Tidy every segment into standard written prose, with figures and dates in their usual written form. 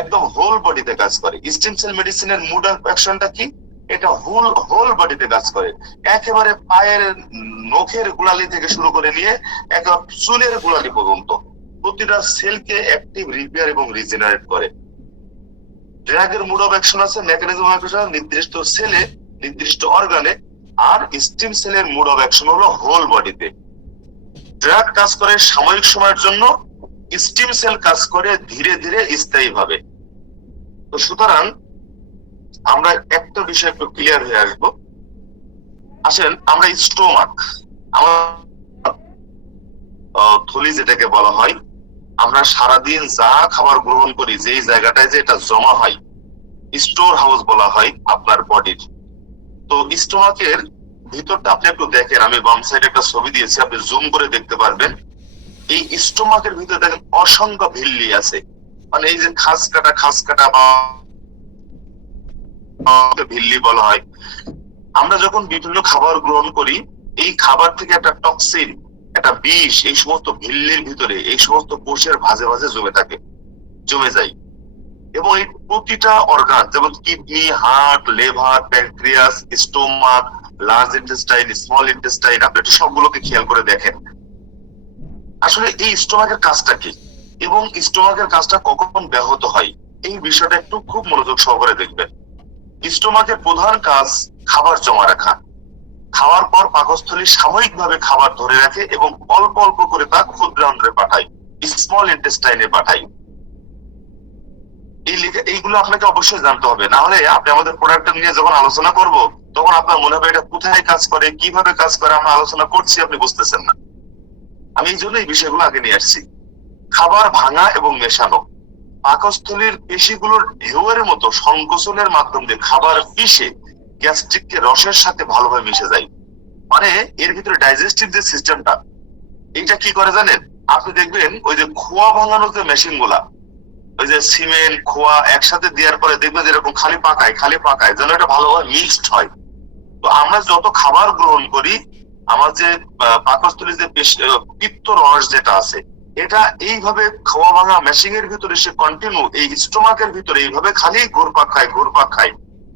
একদম হোল বডিতে কাজ করে। স্টেম সেল মেডিসিনের মুড অফ অ্যাকশনটা কি? এটা হোল হোল বডিতে কাজ করে। একেবারে পায়ের নখের গোড়ালি থেকে শুরু করে নিয়ে একেবারে চুলের গোড়ালি পর্যন্ত প্রতিটা সেলকে অ্যাক্টিভ, রিপেয়ার এবং রিজেনারেট করে। ড্রাগের মুড অফ অ্যাকশন আছে, মেকানিজম অফ অ্যাকশন নির্দিষ্ট সেলে, নির্দিষ্ট অর্গানে। আর স্টিম সেলের মুড অফ অ্যাকশন হলো হোল বডিতে। ড্রাগ কাজ করে সাময়িক সময়ের জন্য, স্টিম সেল কাজ করে ধীরে ধীরে স্থায়ী ভাবে। তো সুতরাং আমরা একটা বিষয় একটু ক্লিয়ার হয়ে আসবো। আসেন আমরা স্টোমাক, আমার থলি যেটাকে বলা হয়, আমরা সারাদিন যা খাবার গ্রহণ করি যেই জায়গাটায় যে এটা জমা হয়, স্টোর হাউস বলা হয় আপনার বডির। তো স্টোমাকের ভিতরটা আপনি একটু দেখেন, আমি বাম সাইডে একটা ছবি দিয়েছি, আপনি জুম করে দেখতে পারবেন। এই স্টোমাকের ভিতরে দেখেন অসংখ্য ভিল্লি আছে, মানে এই যে খাস কাটা বা ভিল্লি বলা হয়। আমরা যখন বিভিন্ন খাবার গ্রহণ করি, এই খাবার থেকে একটা টক্সিন, একটা বিষ এই সমস্ত ভিল্লির ভিতরে, এই সমস্ত কোষের ভাঁজে ভাঁজে জমে যায়। এবং এই প্রতিটা অর্গান, যেমন kidney, heart, liver, pancreas, stomach, large intestine, small intestine, আপনি একটু সবগুলোকে খেয়াল করে দেখেন আসলে এই স্টোমাকের কাজটা কি এবং স্টোমাকের কাজটা কখন ব্যাহত হয়, এই বিষয়টা একটু খুব মনোযোগ সহকারে দেখবেন। স্টোমাকের প্রধান কাজ খাবার জমা রাখা। খাওয়ার পর পাকস্থলী সাময়িকভাবে খাবার ধরে রাখে এবং অল্প অল্প করে তা ক্ষুদ্রান্ত্রে পাঠায়, স্মল ইন্টেস্টাইনে পাঠায়। এইগুলো আপনাকে অবশ্যই জানতে হবে, না হলে আপনি আমাদের প্রোডাক্ট নিয়ে যখন আলোচনা করব তখন আপনার মনে হবে এটা কোথায় কাজ করে, কিভাবে কাজ করে, আমরা আলোচনা করছি আপনি বুঝতেছেন না। আমি এই জন্য এই বিষয়গুলো আগে নিয়ে আসছি। খাবার ভাঙা এবং মেশানো। পাকস্থলীর পেশিগুলোর ঢেউয়ের মতো সংকোচনের মাধ্যম দিয়ে খাবার পিষে গ্যাস্ট্রিককে রসের সাথে ভালোভাবে মিশে যায়। মানে এর ভিতরে ডাইজেস্টিভ যে সিস্টেমটা, এটা কি করে জানেন? আপনি দেখবেন ওই যে খোয়া ভাঙানোর যে মেশিন গুলা, ওই যে সিমেন্ট খোয়া একসাথে দেওয়ার পরে দেখবেন যেরকম খালি পাকায় যেন এটা ভালোভাবে মিক্সড হয়। তো আমরা যত খাবার গ্রহণ করি, আমার যে পাকস্থলীর যে পিত্ত রস যেটা আছে, এটা এইভাবে খাওয়া ভাঙা মেশিং এর ভিতরে সে কন্টিনিউ এই স্টোমাকের ভিতরে এইভাবে খালি ঘুরপাক খায়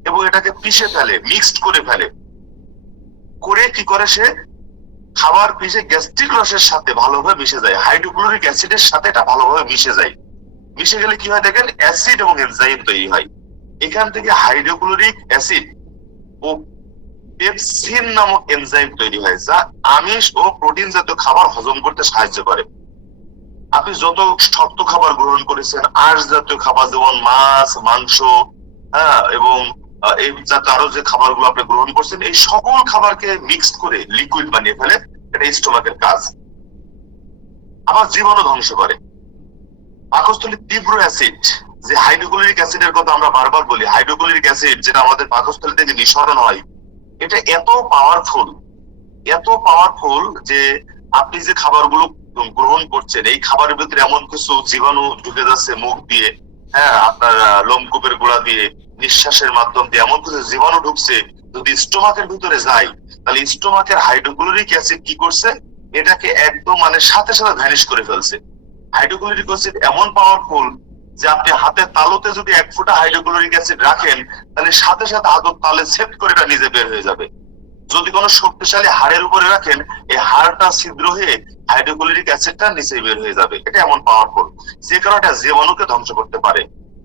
এবং এটাকে পিষে ফেলে, মিক্সড করে ফেলে। করে কি করে সে খাবার পিষে গ্যাস্ট্রিক রসের সাথে ভালোভাবে মিশে যায়, হাইড্রোক্লোরিক অ্যাসিডের সাথে এটা ভালোভাবে মিশে যায়। মিশে গেলে কি হয় দেখেন, অ্যাসিড এবং এনজাইম তৈরি হয়। এখান থেকে হাইড্রোক্লোরিক অ্যাসিড ও পেপসিন নামক এনজাইম তৈরি হয়, যা আমিষ ও প্রোটিন জাতীয় খাবার হজম করতে সাহায্য করে। আপনি যত শক্ত খাবার গ্রহণ করেছেন, আঁশ জাতীয় খাবার যেমন মাছ, মাংস, হ্যাঁ, এবং এই জাতীয় আরো যে খাবারগুলো আপনি গ্রহণ করছেন, এই সকল খাবারকে মিক্স করে লিকুইড বানিয়ে ফেলে, এটা স্টোমাকের কাজ। আবার জীবাণু ধ্বংস করে। পাকস্থলীর তীব্র অ্যাসিড, যে হাইড্রোক্লোরিক অ্যাসিডের কথা আমরা বারবার বলি, হাইড্রোক্লোরিক অ্যাসিড যেটা আমাদের পাকস্থলী থেকে নিঃসরণ হয়, এটা এত পাওয়ারফুল যে আপনি যে খাবারগুলো গ্রহণ করছেন, এই খাবারের ভিতরে এমন কিছু জীবাণু ঢুকে যাচ্ছে মুখ দিয়ে, হ্যাঁ, আপনার লোমকূপের গোড়া দিয়ে, নিঃশ্বাসের মাধ্যম দিয়ে এমন কিছু জীবাণু ঢুকছে, যদি স্টোমাকের ভিতরে যায় তাহলে স্টোমাকের হাইড্রোক্লোরিক অ্যাসিড কি করছে, এটাকে একদম মানে সাথে সাথে ভ্যানিশ করে ফেলছে। হাইড্রোক্লোরিক অ্যাসিড এমন পাওয়ারফুল যে আপনি হাতের তালুতে যদি 1 ফোঁটা হাইড্রোক্লোরিক অ্যাসিড রাখেন, তাহলে সাথে সাথে হাতের তালে সেট করে এটা নিজে বের হয়ে যাবে। যদি কোনো শক্তিশালী হাড়ের উপরে রাখেন, এই হাড়টা ছিদ্র হয়ে হাইড্রোক্লোরিক অ্যাসিডটা নিচে বের হয়ে যাবে। এটা এমন পাওয়ারফুল যে কারণে জীবাণুকে ধ্বংস করতে পারে।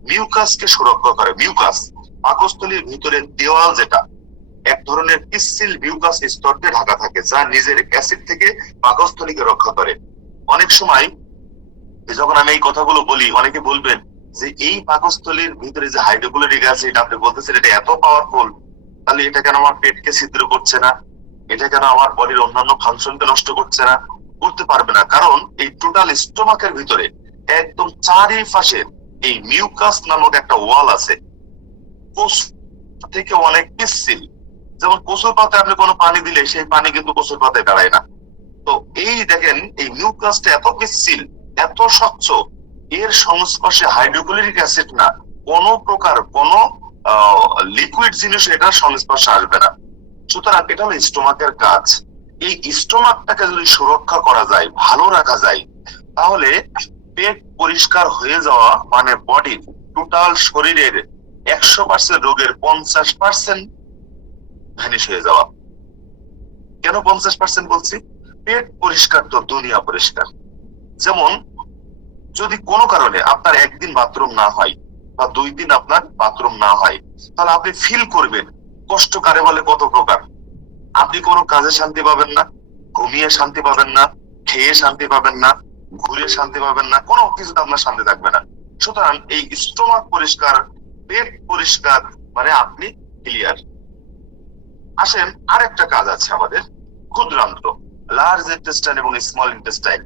মিউকাসকে সুরক্ষা করে। মিউকাস পাকস্থলীর ভিতরে দেওয়াল, যেটা এক ধরনের পিচ্ছিল মিউকাস স্তরকে ঢাকা থাকে, যা নিজের অ্যাসিড থেকে পাকস্থলীকে রক্ষা করে। অনেক সময় যখন আমি এই কথাগুলো বলি, অনেকে বলবেন যে এই পাকস্থলীর ভিতরে যে হাইড্রোক্লোরিক অ্যাসিড আপনি বলতেছেন এটা এত পাওয়ারফুল, তাহলে এটা কেন আমার পেটকে ছিদ্র করছে না, এটা কেন আমার বডির অন্যান্য ফাংশনকে নষ্ট করছে না? করতে পারবে না, কারণ এই টোটাল স্টোমাকের ভিতরে একদম চারিপাশে এই মিউকাস নামক একটা ওয়াল আছে, থেকে অনেক পিচ্ছিল। যেমন কচুর পাতায় আপনি কোনো পানি দিলে সেই পানি কিন্তু কচুর পাতায় দাঁড়ায় না। তো এই দেখেন এই মিউকাসটা এত পিচ্ছিল, এত স্বচ্ছ, এর সংস্পর্শে হাইড্রোক্লোরিক অ্যাসিড না কোন প্রকার কোন লিকুইড জিনিস এটার সংস্পর্শে আসবে না। সুতরাং এটা হলো স্টোমাকের কাজ। এই স্টোমাকটাকে যদি সুরক্ষা করা যায়, ভালো রাখা যায়, তাহলে পেট পরিষ্কার হয়ে যাওয়া মানে বডির টোটাল শরীরের 100% রোগের 50% ভ্যানিশ হয়ে যাওয়া। কেন 50% বলছি? পেট পরিষ্কার তো দুনিয়া পরিষ্কার। যেমন যদি কোনো কারণে আপনার একদিন বাথরুম না হয় বা 2 দিন আপনার বাথরুম না হয়, তাহলে আপনি ফিল করবেন কষ্ট কারে বলে কত প্রকার। আপনি কোনো কাজে শান্তি পাবেন না, ঘুমিয়ে শান্তি পাবেন না, খেয়ে শান্তি পাবেন না, ঘুরে শান্তি পাবেন না, কোনো কিছুতে আপনার শান্তি থাকবে না। সুতরাং এই স্টোমাক পরিষ্কার, পেট পরিষ্কার মানে আপনি ক্লিয়ার। আসেন আরেকটা কাজ আছে আমাদের, ক্ষুদ্রান্ত্র, লার্জ ইন্টেস্টাইন এবং স্মল ইন্টেস্টাইন।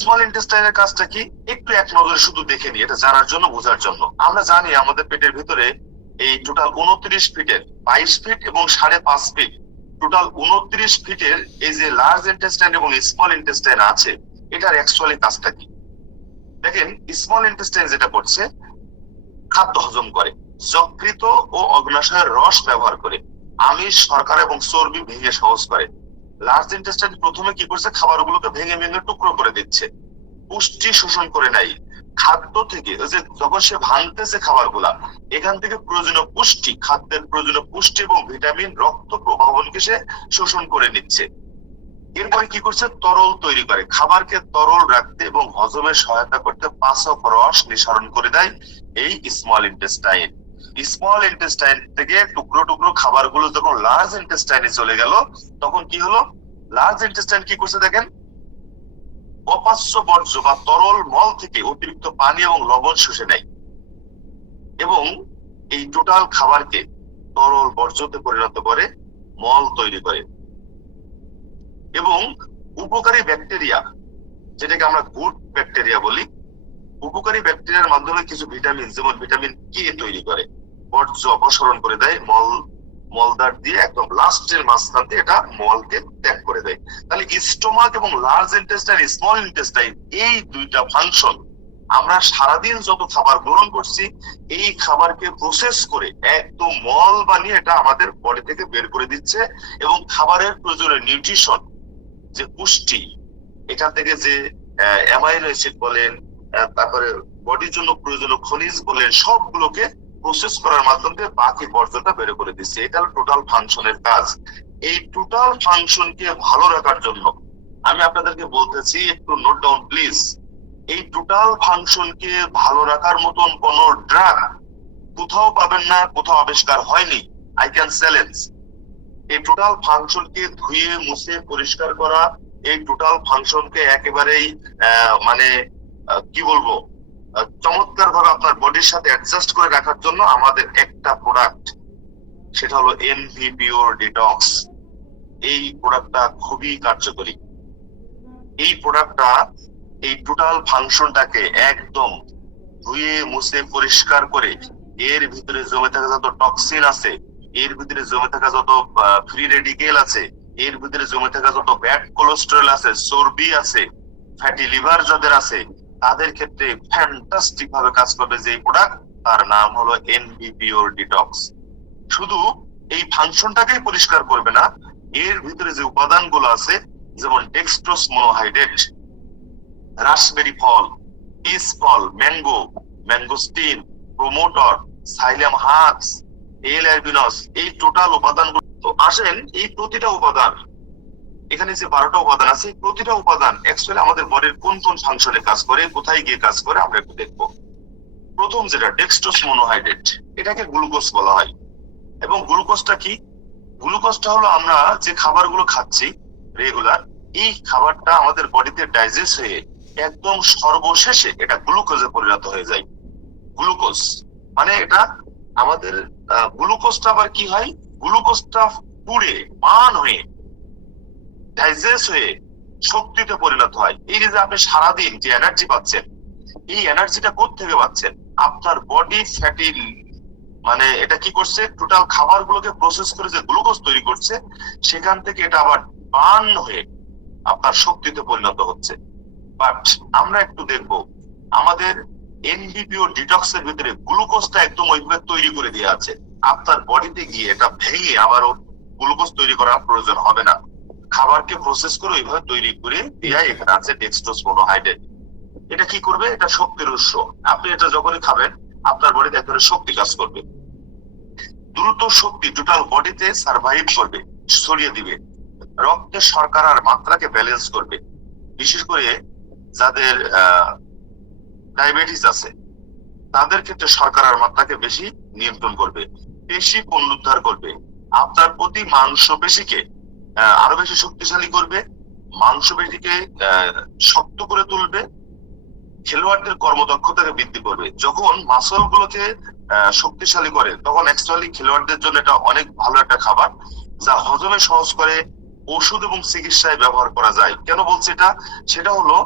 স্মল ইন্টেস্টাইনের কাজটা কি একটু এক নজরে শুধু দেখে নিই, এটা জানার জন্য, বোঝার জন্য। আমরা জানি আমাদের পেটের ভিতরে এই টোটাল 29 ফিটের 22 ফিট এবং 5.5 ফিট, টোটাল 29 ফিটের এই যে লার্জ ইন্টেস্টাইন এবং স্মল ইন্টেস্টাইন আছে, এটার অ্যাকচুয়ালি কাজটা কি? দেখেন, স্মল ইন্টেস্টাইন যেটা করছে, খাদ্য হজম করে, যকৃত ও অগ্নাশয়ের রস ব্যবহার করে আমিষ, শর্করা এবং চর্বি ভেঙে সহজ করে। লার্জ ইন্টেস্টাইন প্রথমে কি করছে, খাবারগুলোকে ভেঙে ভেঙে টুকরো করে দিচ্ছে, পুষ্টি শোষণ করে নাই খাদ্য থেকে। ওই যে যখন সে ভাঙতেছে খাবারগুলা, এখান থেকে প্রয়োজনীয় পুষ্টি, খাদ্যের প্রয়োজনীয় পুষ্টি এবং ভিটামিন, রক্ত প্রবাহনকে সে শোষণ করে নিচ্ছে। এরপরে কি করছে, তরল তৈরি করে, খাবারকে তরল রাখতে এবং হজমে সহায়তা করতে পাচক রস নিঃসরণ করে দেয় এই স্মল ইন্টেস্টাইন। স্মল ইন্টেস্টাইন থেকে টুকরো টুকরো খাবারগুলো যখন লার্জ ইন্টেস্টাইনে চলে গেল, তখন কি হলো, লার্জ ইন্টেস্টাইন কি করছে দেখেন, অপাচ্য বর্জ্য বা তরল মল থেকে অতিরিক্ত পানি এবং লবণ শুষে নেয় এবং এই টোটাল খাবারকে তরল বর্জ্যতে পরিণত করে, মল তৈরি করে। এবং উপকারী ব্যাকটেরিয়া, যেটাকে আমরা গুড ব্যাকটেরিয়া বলি, উপকারী ব্যাকটেরিয়ার মাধ্যমে কিছু ভিটামিন, যেমন ভিটামিন কে তৈরি করে, বর্জ্য অপসারণ করে দেয়, মলদার দিয়ে একদম লাস্টের মাঝখান দিয়ে এটা মলকে ত্যাগ করে দেয়। তাহলে স্টোমাক এবং লার্জ ইন্টেস্টাইন, স্মল ইন্টেস্টাইন, এই দুইটা ফাংশন আমরা সারাদিন যত খাবার গ্রহণ করছি, এই খাবারকে প্রসেস করে একদম মল বানিয়ে এটা আমাদের বডি থেকে বের করে দিচ্ছে এবং খাবারের প্রয়োজনীয় নিউট্রিশন, যে পুষ্টি, এখান থেকে যে অ্যামাইনো অ্যাসিড বলেন, তারপরে বডির জন্য প্রয়োজনীয় খনিজ বলেন, সবগুলোকে প্রসেস করার মাধ্যমে বাকি বর্জ্যটা বের করে দিচ্ছে। এটা টোটাল ফাংশনের কাজ। এই টোটাল ফাংশনকে ভালো রাখার জন্য আমি আপনাদেরকে বলতেছি, একটু নোট ডাউন প্লিজ। এই টোটাল ফাংশনকে ভালো রাখার মতন কোন ড্রাগ কোথাও পাবেন না, কোথাও আবিষ্কার হয়নি। I can challenge. এই টোটাল ফাংশনকে ধুয়ে মুছে পরিষ্কার করা, এই টোটাল ফাংশনকে একেবারেই মানে কি বলবো, চমৎকার ভাবে আপনার বডির সাথে অ্যাডজাস্ট করে রাখার জন্য আমাদের একটা প্রোডাক্ট, সেটা হলো এনভি পিওর ডিটক্স। এই প্রোডাক্টটা খুবই কার্যকরী। এই প্রোডাক্টটা এই টোটাল ফাংশনটাকে একদম ধুয়ে মুছে পরিষ্কার করে, এর ভিতরে জমে থাকা যত টক্সিন আছে, এর ভিতরে জমে থাকা যত ফ্রি রেডিকেল আছে, এর ভিতরে জমে থাকা যত ব্যাড কোলেস্টেরল আছে, চর্বি আছে, ফ্যাটি লিভার যাদের আছে, তাদের ক্ষেত্রে ফ্যান্টাস্টিক ভাবে কাজ করবে যে প্রোডাক্ট, তার নাম হলো এনভি পিওর ডিটক্স। শুধু এই ফাংশনটাকেই পরিষ্কার করবে না, এর ভিতরে যে উপাদানগুলো আছে, যেমন ডেক্সট্রোজ মনোহাইড্রেট, রাসবেরি ফল, পিস ফল, ম্যাঙ্গোস্টিন, প্রোমোটর, সাইলাম হাক্স, এল অ্যালবিনস, এই টোটাল উপাদানগুলো। তো আসেন, এই প্রতিটা উপাদান, এখানে যে 12টা উপাদান আছে, প্রতিটা উপাদান অ্যাকচুয়ালি আমাদের বডির কোন কোন ফাংশনে কাজ করে, কোথায় গিয়ে কাজ করে, আমরা একটু দেখবো। প্রথম যেটা ডেক্সট্রোজ মনোহাইড্রেট, এটাকে গ্লুকোজ বলা হয়। এবং গ্লুকোজটা কি? গ্লুকোজটা হলো আমরা যে খাবারগুলো খাচ্ছি রেগুলার, এই খাবারটা আমাদের বডিতে ডাইজেস্ট হয়ে একদম সর্বশেষে এটা গ্লুকোজে পরিণত হয়ে যায়। গ্লুকোজ মানে এটা আমাদের গ্লুকোজটা আবার কি হয়, গ্লুকোজটা পুড়ে পান হয়ে ডাইজেস্ট হয়ে শক্তিতে পরিণত হয়। এই যে আপনি সারাদিন যে এনার্জি পাচ্ছেন, এই এনার্জিটা কোত্থেকে পাচ্ছেন? আপনার বডি ফ্যাটি, মানে এটা কি করছে, টোটাল খাবারগুলোকে প্রসেস করে যে গ্লুকোজ তৈরি করছে, সেখান থেকে এটা আবার বার্ন হয়ে আপনার শক্তিতে পরিণত হচ্ছে। বাট আমরা একটু দেখবো, আমাদের এনভিপিও ডিটক্স এর ভিতরে গ্লুকোজটা একদম ওইভাবে তৈরি করে দেওয়া আছে। আপনার বডিতে গিয়ে এটা ভেঙে আবারও গ্লুকোজ তৈরি করার প্রয়োজন হবে না। খাবারকে প্রসেস করে ওইভাবে তৈরি করে দেওয়া এখানে আছে ডেক্সট্রোজ মনোহাইড্রেট। এটা কি করবে? এটা শক্তির উৎস। আপনি এটা যখনই খাবেন, আপনার বডিতে এক ধরনের শক্তি কাজ করবে, দ্রুত শক্তি টোটাল বডিতে সার্ভাইভ করবে, ছড়িয়ে দিবে, রক্তের শর্করার মাত্রাকে ব্যালেন্স করবে, বিশেষ করে যাদের ডায়াবেটিস আছে তাদের ক্ষেত্রে শর্করার মাত্রাকে বেশি নিয়ন্ত্রণ করবে, পেশি পুনরুদ্ধার করবে, আপনার প্রতি মাংসপেশিকে আরো বেশি শক্তিশালী করবে, মাংসপেশিকে শক্ত করে তুলবে, খেলোয়াড়দের কর্মদক্ষতাকে বৃদ্ধি করবে। যখন মাসল গুলোকে শক্তিশালী করে তখন অ্যাকচুয়ালি খেলোয়াড়দের জন্য এটা অনেক ভালো একটা খাবার, যা হজমে সহজ করে, ওষুধ এবং চিকিৎসায় ব্যবহার করা যায়। কেন বলছি এটা? সেটা হলো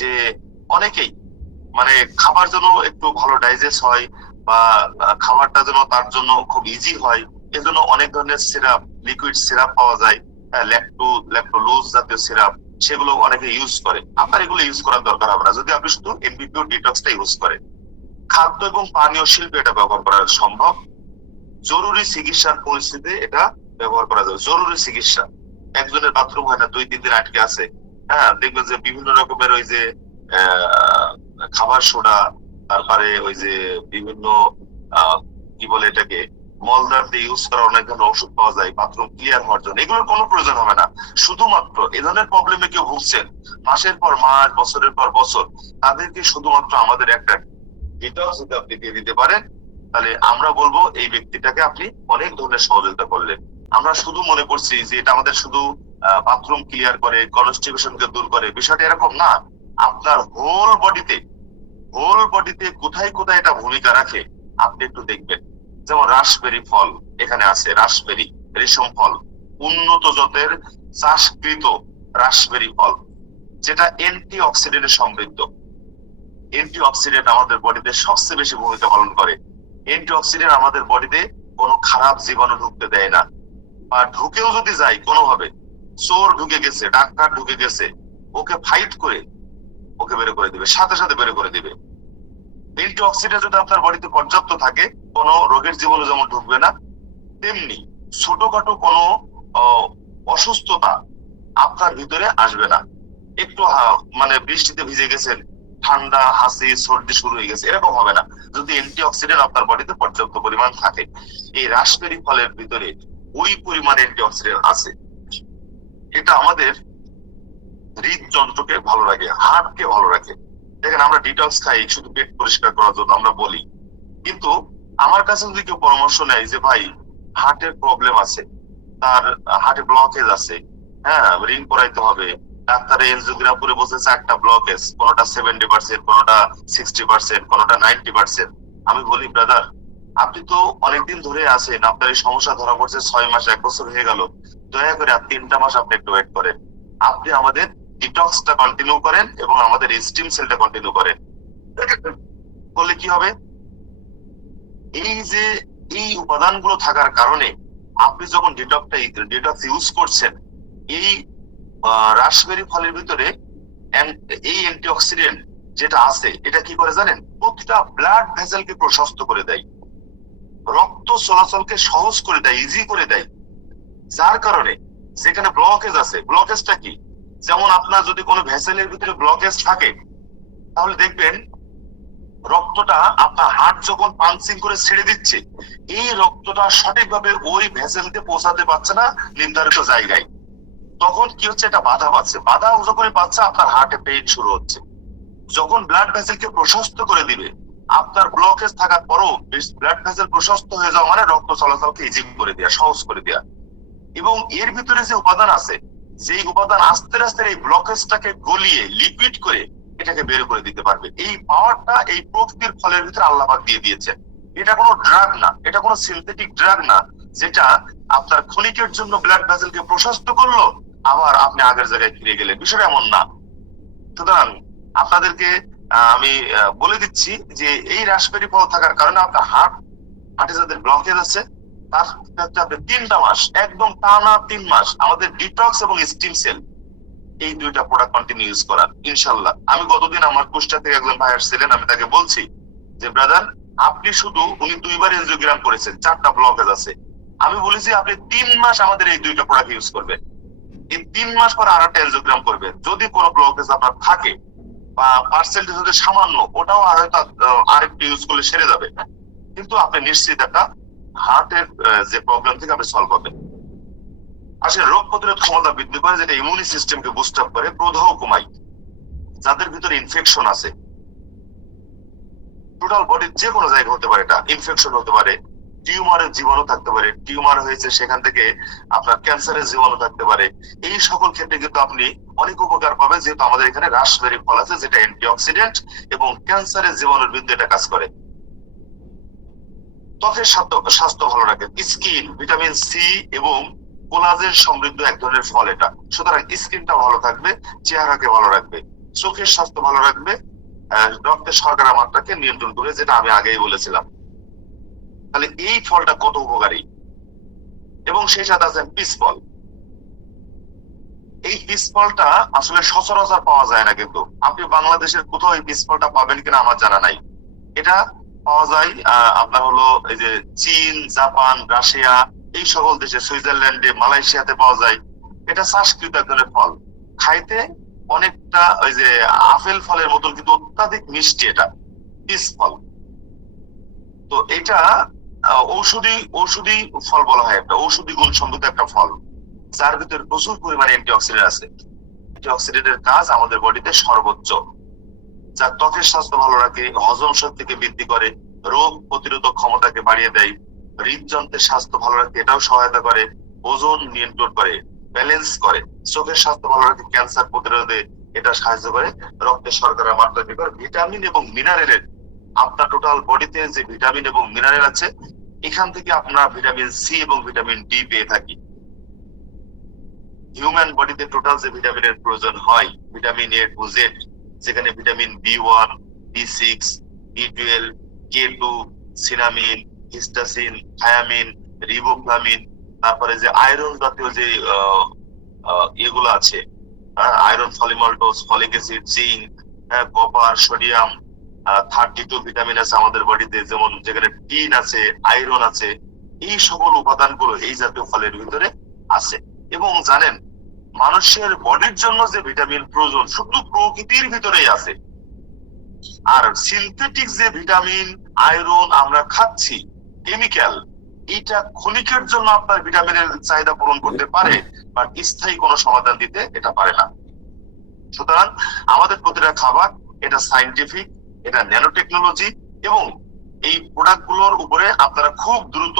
যে অনেকেই মানে খাবার যেন একটু ভালো ডাইজেস্ট হয় বা খাবারটা যেন তার জন্য খুব ইজি হয়, এজন্য অনেক ধরনের সিরাপ, লিকুইড সিরাপ পাওয়া যায়, ল্যাক্টোলুজ জাতীয় সিরাপ, সেগুলো অনেকে ইউজ করে। আপনার এগুলো ইউজ করার দরকার হবে না যদি আপনি শুধু এমবিপিও ডিটক্সটা ইউজ করেন। খাদ্য এবং পানীয় শিল্পে এটা ব্যবহার করা সম্ভব, জরুরি চিকিৎসার পরিস্থিতিতে এটা ব্যবহার করা যাবে। জরুরি চিকিৎসা, একজনের বাথরুম হয় না, 2-3 দিন আটকে আছে, হ্যাঁ, দেখবেন যে বিভিন্ন রকমের ওই যে খাবার সোডা, তারপরে ওই যে বিভিন্ন কি বলে এটাকে মলদার দিয়ে ইউজ করা অনেক ধরনের ওষুধ পাওয়া যায় বাথরুম ক্লিয়ার হওয়ার জন্য। এগুলোর কোনো প্রয়োজন হবে না। শুধুমাত্র এ ধরনের প্রবলেমে কেউ ভুগছেন মাসের পর মাস, বছরের পর বছর, তাদেরকে শুধুমাত্র আমাদের একটা ডিটক্স যদি আপনি দিয়ে দিতে পারেন, তাহলে আমরা বলবো এই ব্যক্তিটাকে আপনি অনেক ধরনের সহযোগিতা করলেন। আমরা শুধু মনে করছি যে এটা আমাদের শুধু বাথরুম ক্লিয়ার করে, কনস্টিপেশনকে দূর করে, বিষয়টা এরকম না। আপনার হোল বডিতে কোথায় কোথায় এটা ভূমিকা রাখে আপনি একটু দেখবেন। যেমন রাসবেরি ফল এখানে আছে, রাসবেরি রেশম ফল, উন্নত জাতের চাষকৃত রাসবেরি ফল, যেটা অ্যান্টি অক্সিডেন্টে সমৃদ্ধ। অ্যান্টি অক্সিডেন্ট আমাদের বডিতে সবচেয়ে বেশি ভূমিকা পালন করে। অ্যান্টি অক্সিডেন্ট আমাদের বডিতে কোনো খারাপ জীবাণু ঢুকতে দেয় না, বা ঢুকেও যদি যায় কোনোভাবে, চোর ঢুকে গেছে, ডাক্তার ঢুকে গেছে, ওকে ফাইট করে ওকে বের করে দিবে, সাথে সাথে বের করে দিবে। অ্যান্টি অক্সিডেন্ট যদি আপনার বডিতে পর্যাপ্ত থাকে, কোনো রোগের জীবাণু যেমন ঢুকবে না, তেমনি ছোটখাটো কোনো অসুস্থতা আপনার ভিতরে আসবে না। একটু মানে বৃষ্টিতে ভিজে গেছেন, ঠান্ডা, হাসি, সর্দি শুরু হয়ে গেছে, এরকম হবে না যদি অ্যান্টি অক্সিডেন্ট আপনার বডিতে পর্যাপ্ত পরিমাণ থাকে। এই রাসবেরি ফলের ভিতরে ওই পরিমাণ অ্যান্টি অক্সিডেন্ট আছে। এটা আমাদের হৃদযন্ত্রকে ভালো রাখে, হার্টকে ভালো রাখে। দেখেন আমরা ডিটক্স খাই শুধু পেট পরিষ্কার করার জন্য, আমরা বলি, কিন্তু আমার কাছে যদি কেউ পরামর্শ নেয় যে ভাই হার্টের প্রবলেম আছে, তার হার্টে ব্লকেজ আছে, হ্যাঁ, রিং করাইতে হবে, ডাক্তারে এনজিওগ্রাম করে বলছে 4টা ব্লকেজ, কোনোটা 70%, কোনোটা 60%, কোনোটা 90%। আমি বলি ব্রাদার, আপনি তো অনেকদিন ধরে আছেন, আপনার এই সমস্যা ধরা পড়ছে 6 মাস, 1 বছর হয়ে গেল, দয়া করে আর 3টা মাস আপনি একটু ওয়েট করেন। আপনি আমাদের ডিটক্সটা কন্টিনিউ করেন এবং আমাদের স্টিম সেলটা কন্টিনিউ করেন। করলে কি হবে, এই যে এই উপাদানগুলো থাকার কারণে আপনি যখন ডিটক্স ইউজ করছেন, এই রাসবেরি ফলের ভিতরে এই অ্যান্টিঅক্সিডেন্ট যেটা আছে, এটা কি করে জানেন? প্রতিটা ব্লাড ভেসেলকে প্রশস্ত করে দেয়, রক্ত চলাচলকে সহজ করে দেয়, ইজি করে দেয়। যার কারণে যেখানে ব্লকেজ আছে, ব্লকেজটা কি, যেমন আপনার যদি কোনো ভেসেলের ভিতরে ব্লকেজ থাকে, তাহলে দেখবেন রক্তটা আপনার হার্ট যখন পাঞ্চিং করে ছেড়ে দিচ্ছে, এই রক্তটা সঠিকভাবে ওই ভেসেলকে পৌঁছাতে পারছে না নির্ধারিত জায়গায়। তখন কি হচ্ছে, এটা বাধা পাচ্ছে, বাধা যখন পাচ্ছে আপনার হার্টে পেইন শুরু হচ্ছে। যখন ব্লাড ভেসেলকে প্রশস্ত করে দিবে, আপনার ব্লকেজ থাকার পরও ব্লাড ভেসেল প্রশস্ত হয়ে যাওয়া মানে রক্ত চলাচলকে ইজি করে দেওয়া, সহজ করে দেওয়া। এবং এর ভিতরে যে উপাদান আছে, যে উপাদান আস্তে আস্তে এই ব্লকেজটাকে গলিয়ে লিকুইড করে এটাকে বের করে দিতে পারবে, এই পাওয়ারটা এই প্রকৃতির ফলের ভিতরে আল্লাহ পাক দিয়ে দিয়েছেন। এটা কোনো ড্রাগ না, এটা কোনো সিনথেটিক ড্রাগ না, যেটা আপনার ক্ষণিকের জন্য ব্লাড ভেসেলকে প্রশস্ত করলো আবার আপনি আগের জায়গায় ফিরে গেলেন, বিষয়টা এমন না। সুতরাং আপনাদেরকে আমি বলে দিচ্ছি যে এই রাসবেরি ফল থাকার কারণে আপনার হার্টে যাদের ব্লকেজ আছে, তার আপনি 3টা মাস একদম টানা 3 মাস আমাদের ডিটক্স এবং স্টিম সেল, এই 2টা প্রোডাক্ট কন্টিনিউ ইউজ করার ইনশাল্লাহ। আমি গতদিন আমার কুষ্টা থেকে একজন ভাই আসছিলেন, আমি তাকে বলছি যে ব্রাদার, আপনি শুধু, উনি 2বার এনজিওগ্রাম করেছেন, 4টা ব্লকেজ আছে, আমি বলেছি আপনি 3 মাস আমাদের এই 2টা প্রোডাক্ট ইউজ করবেন, এই 3 মাস পর আর একটা এনজিওগ্রাম করবেন। যদি কোনো ব্লকেজ আপনার থাকে বা পার্সেন্টেজ হতে সামান্য, ওটাও আর হয়তো আরেকটু ইউজ করলে সেরে যাবে, কিন্তু আপনি নিশ্চিত একটা হার্টের যে প্রবলেম থেকে আপনি সলভ করবেন। আসলে রোগ প্রতিরোধ ক্ষমতা বৃদ্ধি করে, যেটা ইমিউনি সিস্টেমকে বুস্ট আপ করে, প্রদাহ কমায়। যাদের ভিতরে ইনফেকশন আছে, টোটাল বডির যে কোনো জায়গায় হতে পারে, এটা ইনফেকশন হতে পারে, টিউমারের জীবাণু থাকতে পারে, টিউমার হয়েছে সেখান থেকে আপনার ক্যান্সারের জীবাণু থাকতে পারে, এই সকল ক্ষেত্রে কিন্তু আপনি অনেক উপকার পাবেন, যেহেতু আমাদের এখানে রাসবেরি ফল আছে যেটা অ্যান্টিঅক্সিডেন্ট এবং ক্যান্সারের জীবাণুর বিরুদ্ধে এটা কাজ করে। ত্বকের স্বাস্থ্য ভালো রাখে, স্কিন, ভিটামিন সি এবং কোলাজেন সমৃদ্ধ এক ধরনের ফল এটা, সুতরাং স্কিনটা ভালো থাকবে, চেহারাকে ভালো রাখবে, চোখের স্বাস্থ্য ভালো রাখবে, রক্তের শর্করা মাত্রাকে নিয়ন্ত্রণ করে, যেটা আমি আগেই বলেছিলাম। তাহলে এই ফলটা কত উপকারী। এবং সেই সাথে আছেন পিস ফল। এই পিস ফলটা আসলে সচরাচর পাওয়া যায় না, কিন্তু আপনি বাংলাদেশের কোথাও এই পিস ফলটা পাবেন কিনা আমার জানা নাই। এটা পাওয়া যায় আপনার হলো এই যে চীন, জাপান, রাশিয়া, এই সকল দেশে, সুইজারল্যান্ডে, মালয়েশিয়াতে পাওয়া যায়। এটা চাষকৃত এক ধরনের ফল, খাইতে অনেকটা ওই যে আপেল ফলের মতন, কিন্তু অত্যাধিক মিষ্টি এটা পিস ফল। তো এটা ঔষধি ফল বলা হয়, একটা ঔষধি গুণ সমৃদ্ধ একটা ফল, যার ভিতরে প্রচুর পরিমাণে অ্যান্টিঅক্সিডেন্ট আছে। অ্যান্টিঅক্সিডেন্টের কাজ আমাদের বডিতে সর্বোচ্চ, যা ত্বকের স্বাস্থ্য ভালো রাখে, হজম শক্তিকে বৃদ্ধি করে, রোগ প্রতিরোধক ক্ষমতাকে বাড়িয়ে দেয়, হৃদযন্ত্রের স্বাস্থ্য ভালো রাখতে এটাও সহায়তা করে, ওজন নিয়ন্ত্রণ করে, ব্যালেন্স করে, চোখের স্বাস্থ্য ভালো রাখে, ক্যান্সার প্রতিরোধে এটা সাহায্য করে, রক্তের শর্করা মাত্রা ঠিক করে, ভিটামিন এবং মিনারেলের, আপনার টোটাল বডিতে যে ভিটামিন এবং মিনারেল আছে, এখান থেকে আপনার ভিটামিন সি এবং ভিটামিন ডি পেয়ে থাকি। হিউম্যান বডিতে টোটাল যে ভিটামিনের প্রয়োজন হয়, ভিটামিন এ টু জেড, যেখানে ভিটামিন বি1, বি6, বি12, কে2, সিনামিন, হিস্টাসিন, থায়ামিন, রিবোফ্লামিন, তারপরে যে আয়রন জাতীয় যে এগুলো আছে, আয়রন, ফলিমল্টোজ, folic acid, zinc, copper, sodium, 32 vitamin আছে আমাদের বডিতে, যেমন যেখানে টিন আছে, আয়রন আছে, এই সকল উপাদানগুলো এই জাতীয় ফলের ভিতরে আছে। এবং জানেন, মানুষের বডির জন্য যে ভিটামিন প্রয়োজন শুধু প্রকৃতির ভিতরেই আছে, আর সিনথেটিক যে ভিটামিন, আয়রন আমরা খাচ্ছি, কেমিক্যাল, এটা ক্ষণিকের জন্য আপনার ভিটামিনের চাহিদা পূরণ করতে পারে, বাট স্থায়ী কোনো সমাধান দিতে এটা পারে না। সুতরাং আমাদের প্রতিটা খাবার এটা সায়েন্টিফিক, এটা ন্যানো টেকনোলজি, এবং এই প্রোডাক্ট গুলোর উপরে আপনারা খুব দ্রুত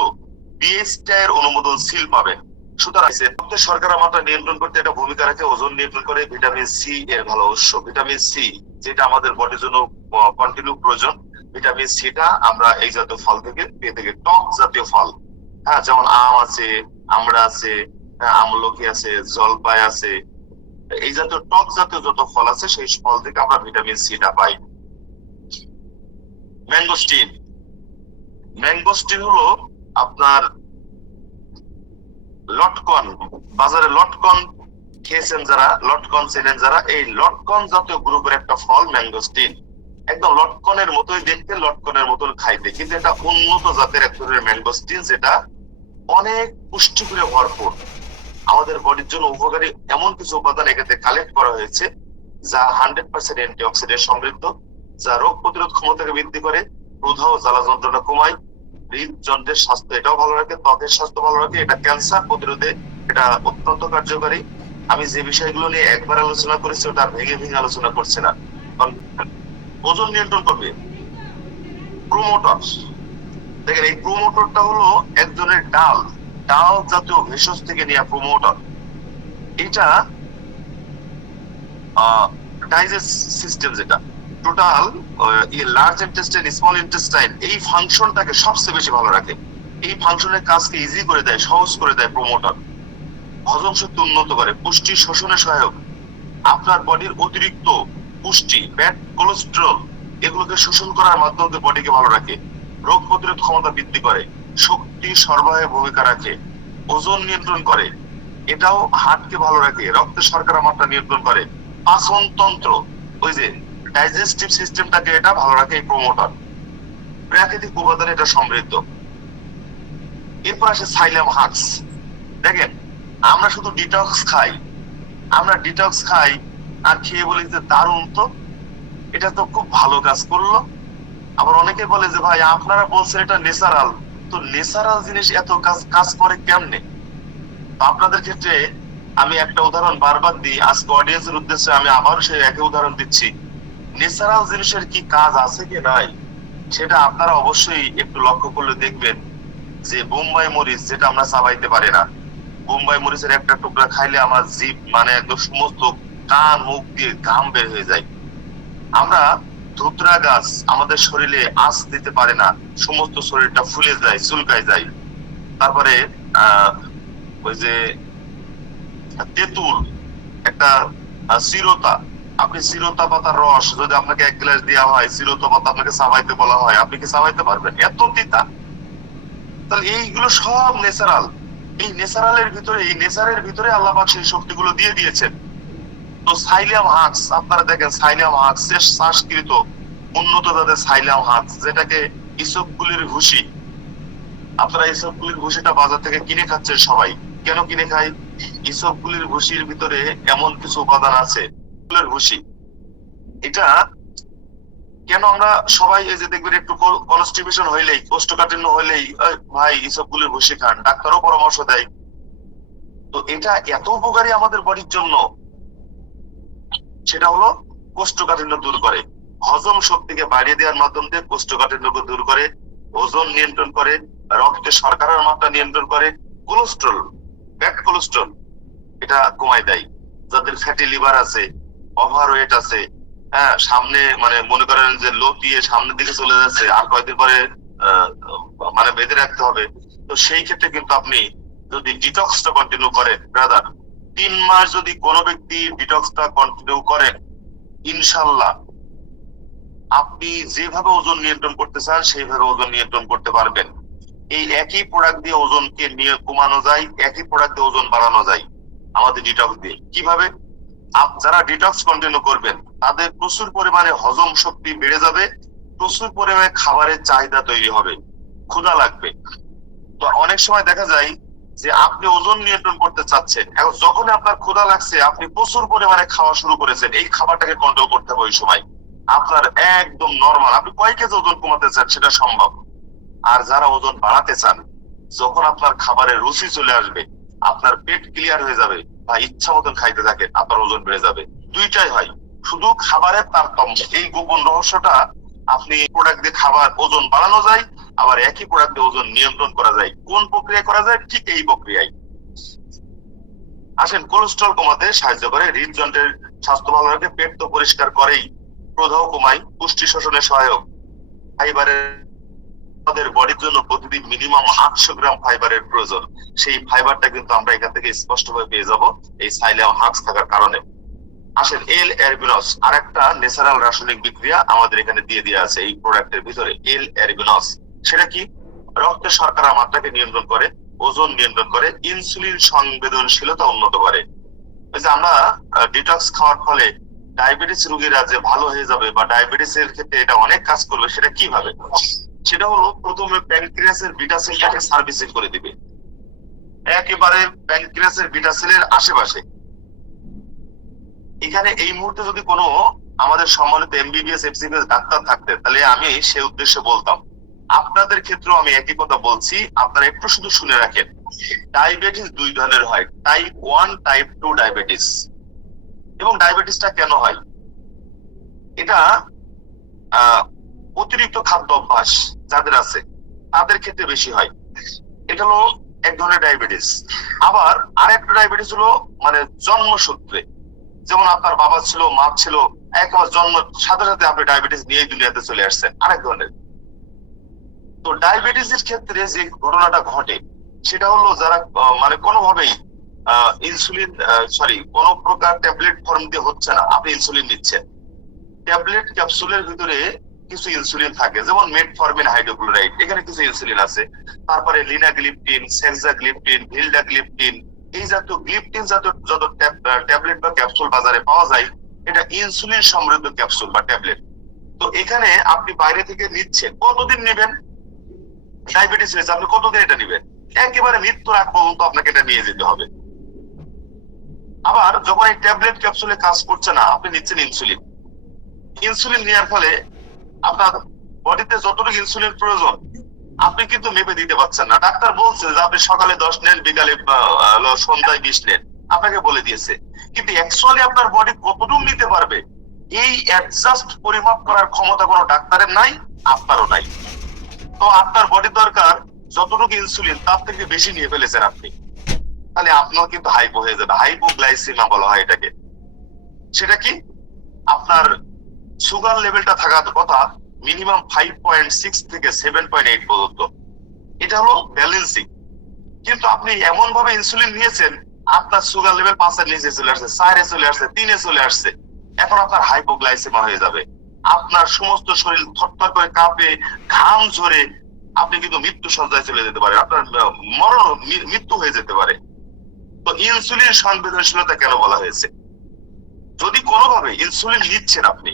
বিএসটি এর অনুমোদন সিল পাবেন। সুতরাং রক্তের শর্করা মাত্রা নিয়ন্ত্রণ করতে এটা ভূমিকা রাখে, ওজন নিয়ন্ত্রণ করে, ভিটামিন সি এর ভালো উৎস, ভিটামিন সি যেটা আমাদের বডির জন্য কন্টিনিউ প্রয়োজন। ভিটামিন সিটা আমরা এই জাতীয় ফল থেকে পেয়ে থাকি, টক জাতীয় ফল, হ্যাঁ, যেমন আম আছে, আমড়া আছে, আমলকি আছে, জলপাই আছে, এই জাতীয় টক জাতীয় যত ফল আছে সেই ফল থেকে আমরা ভিটামিন সিটা পাই। ম্যাঙ্গোস্টিন। ম্যাঙ্গোস্টিন হলো আপনার লটকন, বাজারে লটকন খেয়েছেন যারা, লটকন চেনেন যারা, এই লটকন জাতীয় গ্রুপের একটা ফল ম্যাঙ্গোস্টিন। একদম লটকনের মতোই দেখতে, লটকনের মতন খাইতে, কিন্তু এটা উন্নত জাতের এক ধরনের ম্যাঙ্গোস্টিন, যেটা অনেক পুষ্টি করে ভরপুর, আমাদের বডির জন্য উপকারী এমন কিছু উপাদান এক্ষেত্রে কালেক্ট করা হয়েছে, যা 100% অ্যান্টিঅক্সিডেন্ট সমৃদ্ধ, যা রোগ প্রতিরোধ ক্ষমতাকে বৃদ্ধি করে, প্রদাহ জ্বালা যন্ত্রণা কমায়, হৃদযন্ত্রের স্বাস্থ্য এটাও ভালো রাখে, ত্বকের স্বাস্থ্য ভালো রাখে, এটা ক্যান্সার প্রতিরোধে এটা অত্যন্ত কার্যকারী। আমি যে বিষয়গুলো নিয়ে একবার আলোচনা করেছি ওটা ভেঙে ভেঙে আলোচনা করছে না। ওজন নিয়ন্ত্রণ করবে, প্রোমোটর। দেখেন, এই প্রোমোটরটা হলো একজনের ডাল জাতীয় ভেষজ থেকে নেওয়া প্রোমোটর। এটা ডাইজেস্ট সিস্টেম, যেটা total large intestine, small intestine, এই ফাংশনটাকে সবচেয়ে বেশি ভালো রাখে, এই ফাংশনের কাজকে ইজি করে দেয়, সহজ করে দেয় প্রোমোটর। হজম শক্তি উন্নত করে, পুষ্টি শোষণে সহায়ক, আপনার বডির অতিরিক্ত পুষ্টি, ফ্যাট, কোলেস্টেরল, এগুলোকে শোষণ করার মাধ্যমে বডিকে ভালো রাখে, রোগ প্রতিরোধ ক্ষমতা বৃদ্ধি করে, শক্তি সরবরাহে ভূমিকা রাখে, ওজন নিয়ন্ত্রণ করে, এটাও হার্টকে ভালো রাখে, রক্তের শর্করা মাত্রা নিয়ন্ত্রণ করে, পাচন তন্ত্র, ওই যে ডাইজেস্টিভ সিস্টেমটাকে এটা ভালো রাখে এই প্রোমোটর। প্রাকৃতিক উপাদানে এটা সমৃদ্ধ। এরপর আসে সাইলাম হাক্স। দেখেন, আমরা শুধু ডিটক্স খাই আর খেয়ে বলি যে দারুণ তো, এটা তো খুব ভালো কাজ করলো। আবার অনেকে বলে যে ভাই আপনারা বলছেন এটা ন্যাচারাল, তো ন্যাচারাল জিনিস এত কাজ কাজ করে কেমনে? তো আপনাদের ক্ষেত্রে আমি একটা উদাহরণ বারবার দিই, আজকে অডিয়েন্সের উদ্দেশ্যে আমি আবার সেই একই উদাহরণ দিচ্ছি। ন্যাচারাল জিনিসের কি কাজ আছে কি নাই, সেটা আপনারা অবশ্যই একটু লক্ষ্য করলে দেখবেন যে বোম্বাই মরিচ যেটা আমরা চাবাইতে পারি না, বোম্বাই মরিচের একটা টুকরা খাইলে আমার জিভ মানে একদম সমস্ত কান মুখ দিয়ে ঘাম বের হয়ে যায়। আমরা ধুতরা গাছ আমাদের শরীরে আঁচ দিতে পারে না, সমস্ত শরীরটা ফুলে যায়, চুলকায় যায়। তারপরে আহ ওই যে তেঁতুল, একটা চিরতা, আপনি চিরতা পাতার রস যদি আপনাকে 1 গ্লাস দেওয়া হয়, চিরতা পাতা আপনাকে চাবাইতে বলা হয়, আপনি কি চাবাইতে পারবেন? এত তিতা। তাহলে এইগুলো সব ন্যাচারাল। এই ন্যাচারালের ভিতরে, এই নেচারের ভিতরে আল্লাহ পাক সেই শক্তিগুলো দিয়ে দিয়েছেন। তো সাইলিয়াম হাক্স, আপনারা দেখেন সাইলিয়াম হাক্স শ্বাসকৃত উন্নত জাতের সাইলিয়াম হাক্স, যেটাকে ইসবগুলির ভুসি, আপনারা ইসবগুলির ভুসিটা বাজার থেকে কিনে খাচ্ছেন সবাই। কেন কিনে খাই? ইসবগুলির ভুসির ভিতরে এমন কিছু উপাদান আছে, ফুলের ভুসি। এটা কেন আমরা সবাই, এই যে দেখবেন একটু কনস্টিপেশন হইলেই, কোষ্ঠকাঠিন্য হইলেই ভাই ইসবগুলির ভুসি খান, ডাক্তারও পরামর্শ দেয়। তো এটা এত উপকারী আমাদের বডির জন্য, সেটা হলো কোষ্ঠকাঠিন্য দূর করে, হজম শক্তিকে বাড়িয়ে দেওয়ার মাধ্যম দিয়ে কোষ্ঠকাঠিন্যকে দূর করে, ওজন নিয়ন্ত্রণ করে, রক্তে শর্করার মাত্রা নিয়ন্ত্রণ করে, কোলেস্ট্রল, ব্যাড কোলেস্ট্রল এটা কমায় দেয়। যাদের ফ্যাটি লিভার আছে, ওভার ওয়েট আছে, হ্যাঁ, সামনে মানে মনে করেন যে লতিয়ে সামনের দিকে চলে যাচ্ছে, আর কয়েকদিন পরে আহ, মানে বেঁধে রাখতে হবে, তো সেই ক্ষেত্রে কিন্তু আপনি যদি ডিটক্সটা কন্টিনিউ করেন ব্রাদার, 3 মাস যদি কোনো ব্যক্তি ডিটক্সটা কন্টিনিউ করেন, ইনশাল্লাহ আপনি যেভাবে ওজন নিয়ন্ত্রণ করতে চান সেইভাবে ওজন নিয়ন্ত্রণ করতে পারবেন। এই একই প্রোডাক্ট দিয়ে ওজনকে নিয়ে কমানো যায়, একই প্রোডাক্ট দিয়ে ওজন বাড়ানো যায় আমাদের ডিটক্স দিয়ে। কিভাবে? যারা ডিটক্স কন্টিনিউ করবেন তাদের প্রচুর পরিমাণে হজম শক্তি বেড়ে যাবে, প্রচুর পরিমাণে খাবারের চাহিদা তৈরি হবে, ক্ষুধা লাগবে। তো অনেক সময় দেখা যায় যে আপনি ওজন নিয়ন্ত্রণ করতে চাচ্ছেন, এখন যখন আপনার ক্ষুধা লাগছে আপনি প্রচুর পরিমাণে খাওয়া শুরু করেছেন, এই খাবারটাকে কন্ট্রোল করতে হবে ওই সময়। আপনার একদম নর্মাল, আপনি কয় কেজি ওজন কমাতে চান সেটা সম্ভব। আর যারা ওজন বাড়াতে চান, যখন আপনার খাবারের রুচি চলে আসবে, আপনার পেট ক্লিয়ার হয়ে যাবে বা ইচ্ছা মতন খাইতে থাকেন, আপনার ওজন বেড়ে যাবে। দুইটাই হয়, শুধু খাবারের তারতম্য। এই গোপন রহস্যটা, আপনি প্রোডাক্ট দিয়ে খাবার ওজন বাড়ানো যায়, আবার একই প্রোডাক্ট দিয়ে ওজন নিয়ন্ত্রণ করা যায়। কোন প্রক্রিয়া করা যায়? ঠিক এই প্রক্রিয়ায়। আসেন, কোলেস্ট্রল কমাতে সাহায্য করে, হৃদযন্ত্রের স্বাস্থ্য ভালো রাখে, পেট তো পরিষ্কার করেই, প্রদাহ কমায়, পুষ্টি শোষণে সহায়ক। ফাইবারের, আমাদের বডির জন্য প্রতিদিন মিনিমাম 800 গ্রাম ফাইবারের প্রয়োজন। সেই ফাইবারটা কিন্তু আমরা এখান থেকে স্পষ্টভাবে পেয়ে যাব এই সাইলিয়াম হাক্স থাকার কারণে। আসেন, এল অ্যারবিনস আর একটা ন্যাচারাল রাসায়নিক বিক্রিয়া আমাদের এখানে দিয়ে দেওয়া আছে এই প্রোডাক্টের ভিতরে, এল অ্যারবিনস। সেটা কি? রক্তে শর্করার মাত্রাকে নিয়ন্ত্রণ করে, ওজন নিয়ন্ত্রণ করে, ইনসুলিন সংবেদনশীলতা উন্নত করে। এই যে আমরা ডিটক্স খাওয়ার ফলে ডায়াবেটিস রোগীরা যে ভালো হয়ে যাবে বা ডায়াবেটিস এর ক্ষেত্রে এটা অনেক কাজ করবে, সেটা কিভাবে? সেটা হলো প্রথমে প্যানক্রিয়াসের বিটা সেলটাকে সার্ভিসিং করে দিবে, একেবারে প্যানক্রিয়াসের বিটা সেলের আশেপাশে। এখানে এই মুহূর্তে যদি কোনো আমাদের সম্মানিত এমবিবিএস এফসিবিএস ডাক্তার থাকতেন, তাহলে আমি সে উদ্দেশ্যে বলতাম, আপনাদের ক্ষেত্রেও আমি একই কথা বলছি, আপনারা একটু শুধু শুনে রাখেন। ডায়াবেটিস 2 ধরনের হয়, টাইপ 1, টাইপ 2 ডায়াবেটিস। এবং ডায়াবেটিসটা কেন হয়? এটা অতিরিক্ত খাদ্য অভ্যাস যাদের আছে তাদের ক্ষেত্রে বেশি হয়। এটা হলো এক ধরনের ডায়াবেটিস। আবার আরেকটা ডায়াবেটিস হলো মানে জন্মসূত্রে, যেমন আপনার বাবা ছিল, মা ছিল, একবার জন্ম সাথে সাথে আপনি ডায়াবেটিস নিয়ে দুনিয়াতে চলে আসছেন, আরেক ধরনের। তো ডায়াবেটিসের ক্ষেত্রে যে ঘটনাটা ঘটে সেটা হলো যারা মানে কোনোভাবেই ইনসুলিন, সরি, কোন প্রকার ট্যাবলেট ফর্ম দিয়ে হচ্ছে না, আপনি ইনসুলিন নিচ্ছেন, ট্যাবলেট ক্যাপসুলের ভিতরে কিছু ইনসুলিন থাকে, যেমন মেটফরমিন হাইড্রোক্লোরাইড, এখানে কিছু ইনসুলিন আছে। তারপরে লিনাগ্লিপটিন, সেক্সাগ্লিপটিন, ভিলডাগ্লিপটিন, এই জাতীয় গ্লিপটিন জাতীয় যত ট্যাবলেট বা ক্যাপসুল বাজারে পাওয়া যায়, এটা ইনসুলিন সমৃদ্ধ ক্যাপসুল বা ট্যাবলেট। তো এখানে আপনি বাইরে থেকে নিচ্ছেন, কতদিন নেবেন? ডায়াবেটিস হয়েছে, আপনি কতদিন এটা নেবেন? একেবারে মৃত্যুর আগ পর্যন্ত আপনাকে এটা নিয়ে যেতে হবে। আবার যখন এই ট্যাবলেট ক্যাপসুলে কাজ করছে না, আপনি নিচ্ছেন ইনসুলিন। ইনসুলিন নেওয়ার ফলে আপনার বডিতে যতটুকু ইনসুলিন প্রয়োজন আপনি কিন্তু মেপে দিতে পারছেন না। ডাক্তার বলছে যে আপনি সকালে 10 নেন, বিকালে সন্ধ্যায় 20 নেন, আপনাকে বলে দিয়েছে, কিন্তু অ্যাকচুয়ালি আপনার বডি কতটুকু নিতে পারবে এই অ্যাডজাস্ট পরিমাপ করার ক্ষমতা কোনো ডাক্তারের নাই, আপনারও নাই। তো আপনার বডি দরকার যতটুকু ইনসুলিন তার থেকে বেশি নিয়ে ফেলেছেন আপনি, তাহলে আপনার কিন্তু হাইপো হয়ে যাবে। হাইপোগ্লাইসেমিয়া বলা হয় এটাকে। সেটা কি, আপনার সুগার লেভেলটা থাকার কথা মিনিমাম 5.6 থেকে 7.8 পর্যন্ত, এটা হলো ব্যালেন্সিং। কিন্তু আপনি এমন ভাবে ইনসুলিন নিয়েছেন আপনার সুগার লেভেল 5 এর নিচে চলে আসছে, 4 এ চলে আসছে, 3 এ চলে আসছে, এখন আপনার হাইপোগ্লাইসেমিয়া হয়ে যাবে। আপনার সমস্ত শরীর থরথর করে কাঁপে, ঘাম ঝরে, আপনি কিন্তু মৃত্যু সজ্জায় চলে যেতে পারে, আপনার মৃত্যু হয়ে যেতে পারে। তো ইনসুলিন সংবেদনশীলতা কেন বলা হয়েছে? যদি কোনোভাবে ইনসুলিন নিচ্ছেন আপনি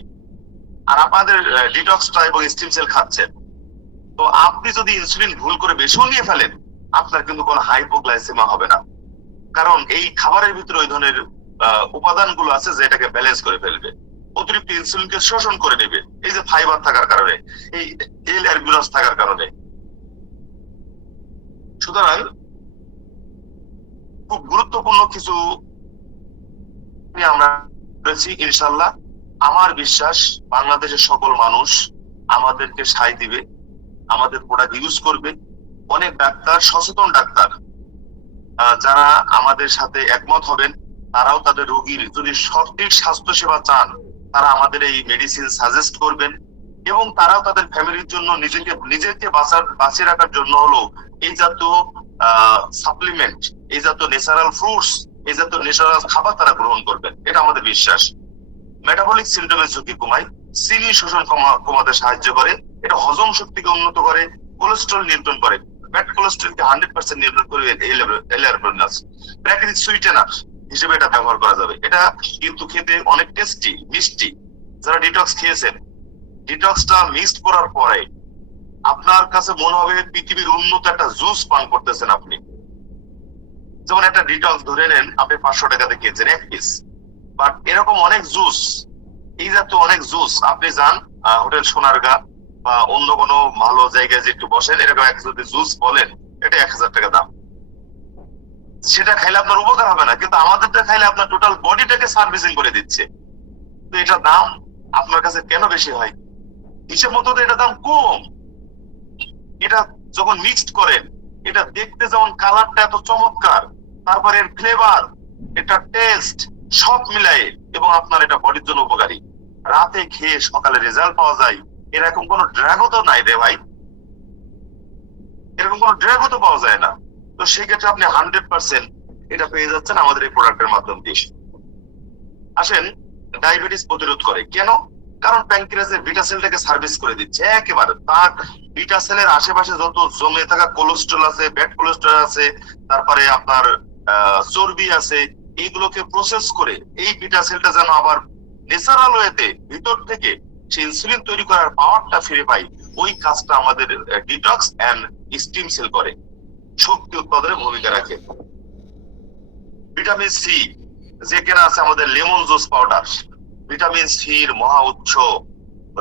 আর আপনাদের ডিটক্সটা এবং স্টিম সেল খাচ্ছেন, তো আপনি যদি ইনসুলিন ভুল করে বেশিও নিয়ে ফেলেন আপনার কিন্তু কোনো হাইপোগ্লাইসেমিয়া হবে না, কারণ এই খাবারের ভিতরে ওই ধরনের উপাদানগুলো আছে যে এটাকে ব্যালেন্স করে ফেলবে, অতিরিক্ত ইনসুলিনকে শোষণ করে নেবে, এই যে ফাইবার থাকার কারণে, এই এল অ্যারবিউনাস থাকার কারণে। সুতরাং খুব গুরুত্বপূর্ণ কিছু আমরা করেছি। ইনশাল্লাহ আমার বিশ্বাস বাংলাদেশের সকল মানুষ আমাদেরকে সায় দিবে, আমাদের প্রোডাক্ট ইউজ করবে। অনেক ডাক্তার, সচেতন ডাক্তার যারা আমাদের সাথে একমত হবেন, তারাও তাদের রোগীর যদি সঠিক স্বাস্থ্য সেবা চান তারা আমাদের এই মেডিসিন সাজেস্ট করবেন, এবং তারাও তাদের ফ্যামিলির জন্য নিজেকে বাঁচিয়ে রাখার জন্য হলো এই জাতীয় সাপ্লিমেন্ট, এই জাতীয় ন্যাচারাল ফ্রুটস, এই জাতীয় ন্যাচারাল খাবার তারা গ্রহণ করবেন, এটা আমাদের বিশ্বাস। মেটাবলিক সিন্ড্রোমের ঝুঁকি কমায়, চিনি শোষণ কমাতে সাহায্য করে, এটা হজম শক্তিকে উন্নত করে, কোলেস্ট্রল নিয়ন্ত্রণ করে, ব্যাড কোলেস্ট্রলকে 100% নিয়ন্ত্রণ করে। প্রাকৃতিক সুইটেনার হিসেবে এটা ব্যবহার করা যাবে। এটা কিন্তু খেতে অনেক টেস্টি, মিষ্টি। যারা ডিটক্স খেয়েছেন, ডিটক্সটা মিক্সড করার পরে আপনার কাছে মনে হবে পৃথিবীর উন্নত একটা জুস পান করতেছেন আপনি। যেমন একটা ডিটক্স ধরে নেন আপনি 500 টাকাতে কিনছেন এক পিস, বাট এরকম অনেক জুস, এই জাতীয় অনেক জুস আপনি যান হোটেল সোনারগাঁ বা অন্য কোনো ভালো জায়গায় যে একটু বসেন, এরকম এক যদি জুস বলেন এটা 1000 টাকা দাম, সেটা খাইলে আপনার উপকার হবে না, কিন্তু আমাদেরটা খাইলে আপনার টোটাল বডিটাকে সার্ভিসিং করে দিচ্ছে। তো এটা দাম আপনার কাছে কেন বেশি হয়? হিসেব মতো তো এটা দাম কম। এটা যখন মিক্সড করেন, এটা দেখতে যেমন কালারটা এত চমৎকার, তারপরে এর ফ্লেভার, এটা টেস্ট সব মিলাই, এবং আপনার এটা বডির জন্য উপকারী। রাতে খেয়ে সকালে রেজাল্ট পাওয়া যায়, এরকম কোন ড্রাগও তো নাই রে ভাই, এরকম কোন ড্রাগও তো পাওয়া যায় না। তো সেক্ষেত্রে আপনি 100% এটা পেয়ে যাচ্ছেন আমাদের এই প্রোডাক্টের মাধ্যম দিয়ে। আসেন, ডায়াবেটিস প্রতিরোধ করে কেন? কারণ প্যানক্রিয়াসের বিটা সেলটাকে সার্ভিস করে দিচ্ছে একেবারে। তার বিটা সেলের আশেপাশে যত জমে থাকা কোলেস্ট্রল আছে, ব্যাড কোলেস্ট্রল আছে, তারপরে আপনার চর্বি আছে, এইগুলোকে প্রসেস করে এই বিটা সেলটা যেন আবার ন্যাচারাল ওয়েতে ভিতর থেকে সে ইনসুলিন তৈরি করার পাওয়ারটা ফিরে পাই, ওই কাজটা আমাদের ডিটক্স এন্ড স্টিম সেল করে, শক্তি উৎপাদনে ভূমিকা রাখে। ভিটামিন সি যে কেনা আছে আমাদের লেমন জুস পাউডার, ভিটামিন সির মহা উৎস,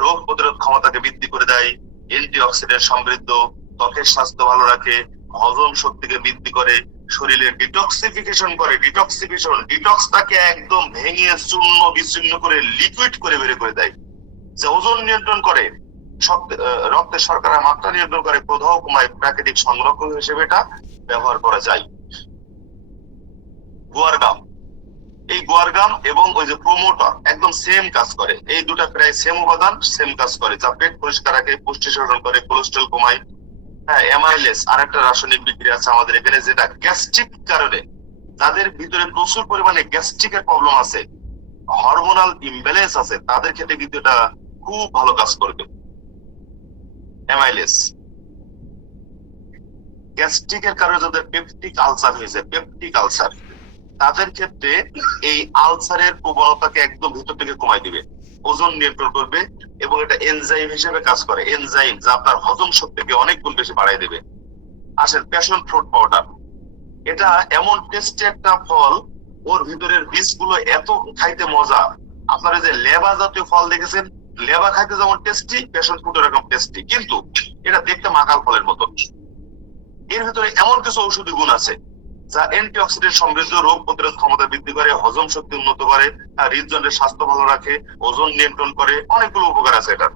রোগ প্রতিরোধ ক্ষমতাকে বৃদ্ধি করে দেয়, অ্যান্টিঅক্সিডেন্ট সমৃদ্ধ, ত্বকের স্বাস্থ্য ভালো রাখে, হজম শক্তিকে বৃদ্ধি করে, শরীরে ডিটক্সিফিকেশন করে। ডিটক্সটাকে একদম ভেঙে চূর্ণ বিচ্ছিন্ন করে লিকুইড করে বের করে দেয়, যে ওজন নিয়ন্ত্রণ করে, রক্তে শর্করার মাত্রা নিয়ন্ত্রণ করে, প্রদাহ কমায়, প্রাকৃতিক সংরক্ষণ হিসেবে এটা ব্যবহার করা যায়। গুয়ারগাম, এই গুয়ারগাম এবং ওই যে প্রমোটর একদম সেম কাজ করে, এই দুটা প্রায় সেম উপাদান, সেম কাজ করে, যা পেট পরিষ্কার রাখে, পুষ্টি শোষণ করে, কোলেস্ট্রল কমায়। হ্যাঁ, অ্যামাইলেস আর একটা রাসায়নিক বিক্রিয়া আছে আমাদের এখানে, যেটা গ্যাস্ট্রিক কারণে, যাদের ভিতরে প্রচুর পরিমাণে গ্যাস্ট্রিকের প্রবলেম আছে, হরমোনাল ইমব্যালেন্স আছে, তাদের ক্ষেত্রে কিন্তু এটা খুব ভালো কাজ করবে। অ্যামাইলেস গ্যাস্ট্রিকের কারণে যাদের পেপটিক আলসার হয়েছে, পেপটিক আলসার, তাদের ক্ষেত্রে এই আলসারের প্রবণতাকে একদম ভিতর থেকে কমাই দিবে, ওজন নিয়ন্ত্রণ করবে, এবং এটা এনজাইম হিসেবে কাজ করে, এনজাইম যা আপনার হজম শক্তিকে অনেক গুণ বেশি বাড়াই দেবে। আসেন, প্যাশন ফ্রুট পাউডার, এটা এমন টেস্টি একটা ফল, ওর ভিতরের বীজগুলো এত খাইতে মজা। আপনারা যে লেবা জাতীয় ফল দেখেছেন, লেবা খাইতে যেমন টেস্টি, প্যাশন ফ্রুট এরকম টেস্টি, কিন্তু এটা দেখতে মাকাল ফলের মতো। এর ভিতরে এমন কিছু ঔষধি গুণ আছে যা অ্যান্টিঅক্সিডেন্ট সমৃদ্ধ, রোগ প্রতিরোধ ক্ষমতা বৃদ্ধি করে, হজম শক্তি উন্নত করে, হৃদযন্ত্রের স্বাস্থ্য ভালো রাখে, ওজন নিয়ন্ত্রণ করে, অনেকগুলো উপকার আছে এটা।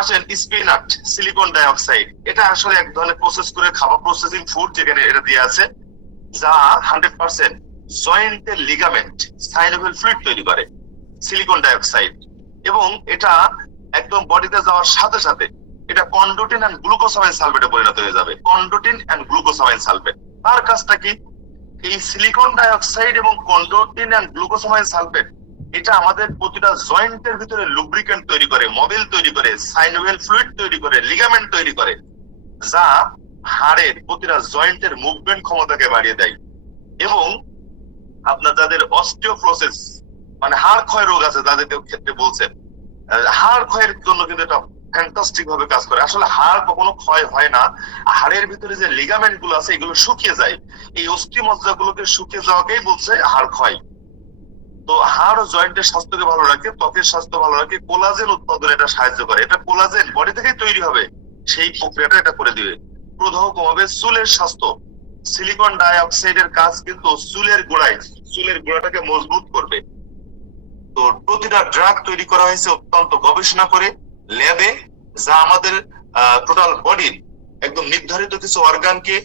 আসেন স্পিনাট, সিলিকন ডাইঅক্সাইড, এটা আসলে এক ধরনের প্রসেস করে খাবার প্রসেসিং ফুড, যেখানে এটা দিয়ে আছে, যা 100% জয়েন্টের লিগামেন্ট, সাইনোভিয়াল ফ্লুইড তৈরি করে, সিলিকন ডাইঅক্সাইড। এবং এটা একদম বডিতে যাওয়ার সাথে সাথে এটা কন্ডোটিন এন্ড গ্লুকোসামাইন সালফেটে পরিণত হয়ে যাবে। কন্ডোটিন এন্ড গ্লুকোসামাইন সালফেট, তার কাজটা কি? এই সিলিকন ডাইঅক্সাইড এবং কন্ডোটিন এন্ড গ্লুকোসামাইন সালফেট এটা আমাদের প্রতিটা জয়েন্টের ভিতরে লুব্রিকেন্ট তৈরি করে, মোবিল তৈরি করে, সাইনোভিয়াল ফ্লুইড তৈরি করে, লিগামেন্ট তৈরি করে, যা হাড়ের প্রতিটা জয়েন্টের মুভমেন্ট ক্ষমতাকে বাড়িয়ে দেয়। এবং আপনার যাদের অস্টিওপ্রোসিস মানে হাড় ক্ষয় রোগ আছে, তাদের ক্ষেত্রে বলছেন, হাড় ক্ষয়ের জন্য কিন্তু এটা ফ্যান্টাস্টিক ভাবে কাজ করে। আসলে হাড় কখনো ক্ষয় হয় না, হাড়ের ভিতরে যে লিগামেন্ট গুলো আছে এগুলো শুকিয়ে যায়, এই অস্থি মজ্জা গুলোকে শুকিয়ে যাওয়াকেই বলছে হাড় ক্ষয়। তো হাড় ও জয়েন্টের স্বাস্থ্যকে ভালো রাখে, ত্বকের স্বাস্থ্য ভালো রাখে, কোলাজেন উৎপাদনে এটা সাহায্য করে। এটা কোলাজেন বডি থেকেই তৈরি হবে, সেই প্রক্রিয়াটা এটা করে দিবে। প্রদাহ কমাবে, চুলের স্বাস্থ্য, সিলিকন ডাইঅক্সাইডের কাজ কিন্তু চুলের গোড়ায়, চুলের গোড়াটাকে মজবুত করবে। তো প্রতিটা ড্রাগ তৈরি করা হয়েছে অত্যন্ত গবেষণা করে ল্যাবে, যা আমাদের টোটাল বডির একদম নির্ধারিত কিছু অর্গানকে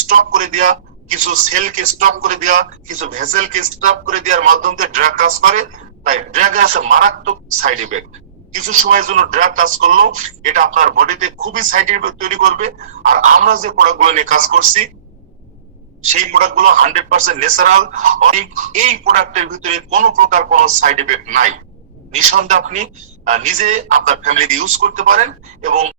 স্টপ করে দেওয়া, কিছু সেলকে স্টপ করে দেওয়া, কিছু ভেসেলকে স্টপ করে দেওয়ার মাধ্যমে ড্রাগ কাজ করে। তাই ড্রাগের আছে মারাত্মক সাইড ইফেক্ট। কিছু সময়ের জন্য ড্রাগ কাজ করলো, এটা আপনার বডিতে খুবই সাইড ইফেক্ট তৈরি করবে। আর আমরা যে প্রোডাক্টগুলো নিয়ে কাজ করছি সেই প্রোডাক্ট গুলো 100% ন্যাচারাল। এই প্রোডাক্টের ভিতরে কোনো প্রকার কোনো সাইড এফেক্ট নাই। নিঃসন্দেহে আপনি নিজে আপনার ফ্যামিলিতে ইউজ করতে পারেন এবং